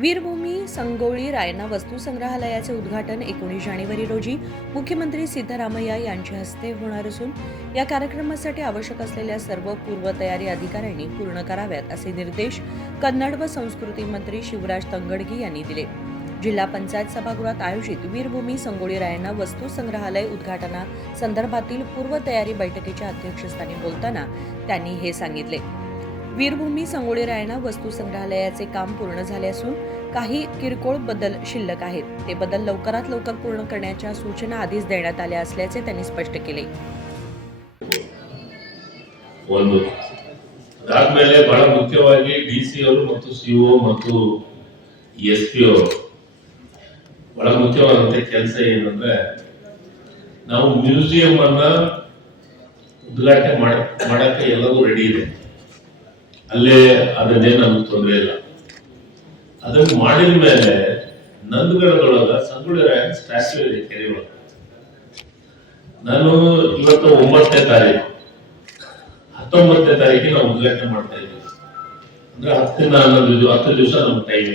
वीरभूमी संगोळी रायण्णा वस्तू संग्रहालयाचे उद्घाटन 19 जानेवारी रोजी मुख्यमंत्री सिद्धरामय्या यांच्या हस्ते होणार असून या कार्यक्रमासाठी आवश्यक असलेल्या सर्व पूर्वतयारी अधिकाऱ्यांनी पूर्ण कराव्यात असे निर्देश कन्नड व संस्कृती मंत्री शिवराज तंगडगी यांनी दिले। जिल्हा पंचायत सभागृहात आयोजित वीरभूमी संगोळी रायण्णा वस्तू संग्रहालय उद्घाटना संदर्भातील पूर्वतयारी बैठकीच्या अध्यक्षस्थानी बोलताना त्यांनी हे सांगितले। वीरभूमी संगोळी रायण्णा वस्तू संग्रहालयाचे काम पूर्ण झाले असून काही किरकोळ बदल शिल्लक आहेत। ते बदल लवकरात लवकर पूर्ण करण्याच्या सूचना आधीच देण्यात आल्या असल्याचे त्यांनी स्पष्ट केले। ಅದಾದ್ಮೇಲೆ ಬಹಳ ಮುಖ್ಯವಾಗಿ ಡಿಸಿ ಅವರು ಮತ್ತು ಸಿಒ ಮತ್ತು ಎಸ್ಪಿ ಅವರು ಬಹಳ ಮುಖ್ಯವಾದಂತ ಕೆಲಸ ಏನಂದ್ರೆ ನಾವು ಮ್ಯೂಸಿಯಂ ಅನ್ನ ಉದ್ಘಾಟನೆ ಮಾಡಕ್ಕೆ ಎಲ್ಲವೂ ರೆಡಿ ಇದೆ, ಅಲ್ಲೇ ಅದನ್ನೇ ನಮ್ಗೆ ತೊಂದರೆ ಇಲ್ಲ। ಅದನ್ನು ಮಾಡಿದ ಮೇಲೆ ನಂದಗಡದೊಳಗ ಸಂಗೊಳ್ಳಿ ರಾಯಣ್ಣ ಸ್ಟ್ಯಾಚ್ಯೂ ಇದೆ ಕೆರೆ ಒಳಗೆ। ನಾನು ಇವತ್ತು 9ನೇ ತಾರೀಕು 19ನೇ ತಾರೀಕಿಗೆ ನಾವು ಉದ್ಘಾಟನೆ ಮಾಡ್ತಾ ಇದ್ದೀವಿ। ಅಂದ್ರೆ 10 ದಿವಸ ನಮ್ಮ ಟೈಮ್,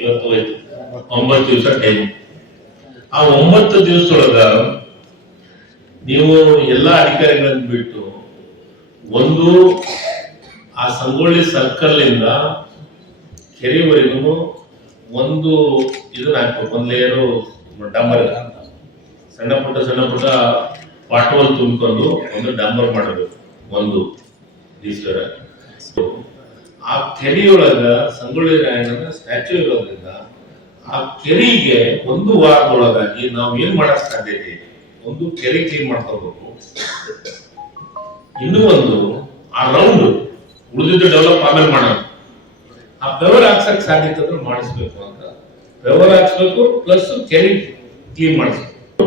ಇವತ್ತು ಹೋಯ್ತು 9 ದಿವಸ ಟೈಮ್। ಆ 9 ದಿವಸದೊಳಗ ನೀವು ಎಲ್ಲಾ ಅಧಿಕಾರಿಗಳನ್ನು ಬಿಟ್ಟು ಒಂದು ಆ ಸಂಗೊಳ್ಳಿ ಸರ್ಕಲ್ ಇಂದ ಕೆರೆವರೆಗೂ ಒಂದು ಇದನ್ನ ಹಾಕ್ಬೇಕು, ಒಂದು ಲೇಯರು ಡಂಬರ್, ಸಣ್ಣ ಪುಟ್ಟ ಪಾಟ್ವಲ್ ತುಂಬಿಕೊಂಡು ಒಂದು ಡಂಬರ್ ಮಾಡಬೇಕು ಒಂದು ಈಶ್ವರ। ಆ ಕೆರೆಯೊಳಗ ಸಂಗೊಳ್ಳಿ ರಾಯಣ್ಣನ ಸ್ಟ್ಯಾಚ್ಯೂ ಇರೋದ್ರಿಂದ ಆ ಕೆರೆಗೆ ಒಂದು ವಾರದೊಳಗಾಗಿ ನಾವು ಏನ್ ಮಾಡಕ್ ಸಾಧ್ಯತೆ ಇದೆ, ಒಂದು ಕೆರೆ ಕ್ಲೀನ್ ಮಾಡ್ಕೋಬೇಕು, ಇನ್ನೂ ಒಂದು ಆ ರೌಂಡ್ ಉಳಿದಿದ್ದು ಡೆವಲಪ್ ಆಮೇಲೆ ಮಾಡೋಣ। ಆ ಬೆವರ್ ಹಾಕ್ಸಕ್ ಸಾಧ್ಯತೆ ಅಂದ್ರೆ ಮಾಡಿಸ್ಬೇಕು ಅಂತ, ಬೆವರ್ ಹಾಕ್ಸ್ಬೇಕು ಪ್ಲಸ್ ಕೆರೆ ಕ್ಲೀನ್ ಮಾಡಿಸ್ಬೇಕು,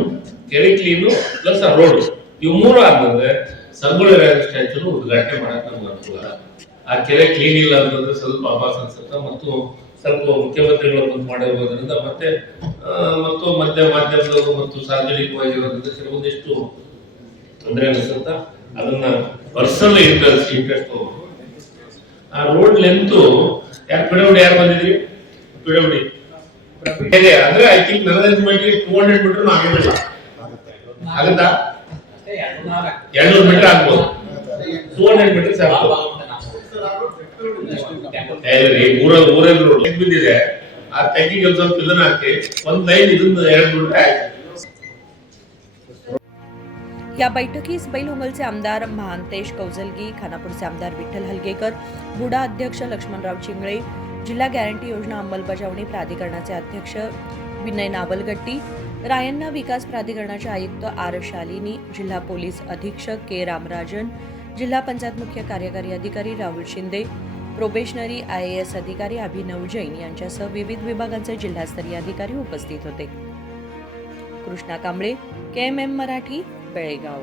ಕೆರೆ ಕ್ಲೀನು ಪ್ಲಸ್ ಆ ರೋಡ್, ಇವು ಮೂರು ಆದ್ಮೇಲೆ ಸಂಗೊಳ್ಳಿ ರಾಯಣ್ಣ ಸ್ಟ್ಯಾಚ್ಯೂ ಉದ್ಘಾಟನೆ ಮಾಡಕ್ ನಮ್ಗೆ ಅನುಕೂಲ। ಆ ಕೆರೆ ಕ್ಲೀನ್ ಇಲ್ಲ ಅಂತಂದ್ರೆ ಸ್ವಲ್ಪ ಆಭಾಸ ಅನ್ಸುತ್ತೆ, ಮತ್ತು ಸ್ವಲ್ಪ ಮುಖ್ಯಮಂತ್ರಿಗಳು ಬಂದು ಮಾಡಿರೋದ್ರಿಂದ ಮತ್ತೆ ಮಾಧ್ಯಮದವರು ಮತ್ತು ಸಾರ್ವಜನಿಕವಾಗಿರೋದ್ರಿಂದ ಕೆಲವೊಂದಿಷ್ಟು ತೊಂದರೆ ಅನಿಸುತ್ತ, ಅದನ್ನ ಪರ್ಸನಲ್ ಇಂಟ್ರೆಸ್ಟ್ ತಗೋಬೇಕು। ಆ ರೋಡ್ ಲೆಂತ್ ಯಾರು ಬಂದಿದ್ರಿ ಪಿಡಬ್ಲ್ಯೂಡಿ ಅಂದ್ರೆ ಐ ಥಿಂಕ್ ನನಗೆ 200 ಮೀಟರ್ ಆಗಿಲ್ಲ, ಆಗತ್ತಾ 200 ಮೀಟರ್ ಆಗ್ಬೋದು, 200 ಮೀಟರ್ ಸಾಕು। ಊರಲ್ಲಿ ರೋಡ್ ಬಿದ್ದಿದೆ, ಆ ಟ್ಯಾಂಕಿಗೆ ಒಂದು ಸ್ವಲ್ಪ ಇದನ್ನ ಹಾಕಿ ಒಂದ್ ಲೈನ್ ಇದನ್ನ 2 ಮೀಟರ್ ಆಯ್ತು। या बैठकीस बैलहोंगलचे आमदार महांतेश कौजलगी, खानापूरचे आमदार विठ्ठल हलगेकर, बुडा अध्यक्ष लक्ष्मणराव चिंगळे, जिल्हा गॅरंटी योजना अंमलबजावणी प्राधिकरणाचे अध्यक्ष विनय नावलगट्टी, रायण्णा विकास प्राधिकरणाचे आयुक्त आर शालिनी, जिल्हा पोलीस अधीक्षक के रामराजन, जिल्हा पंचायत मुख्य कार्यकारी अधिकारी राहुल शिंदे, प्रोबेशनरी IAS अधिकारी अभिनव जैन यांच्यासह विविध विभागांचे जिल्हास्तरीय अधिकारी उपस्थित होते। कृष्णा कांबळे, KMM मराठी, बेळगाव।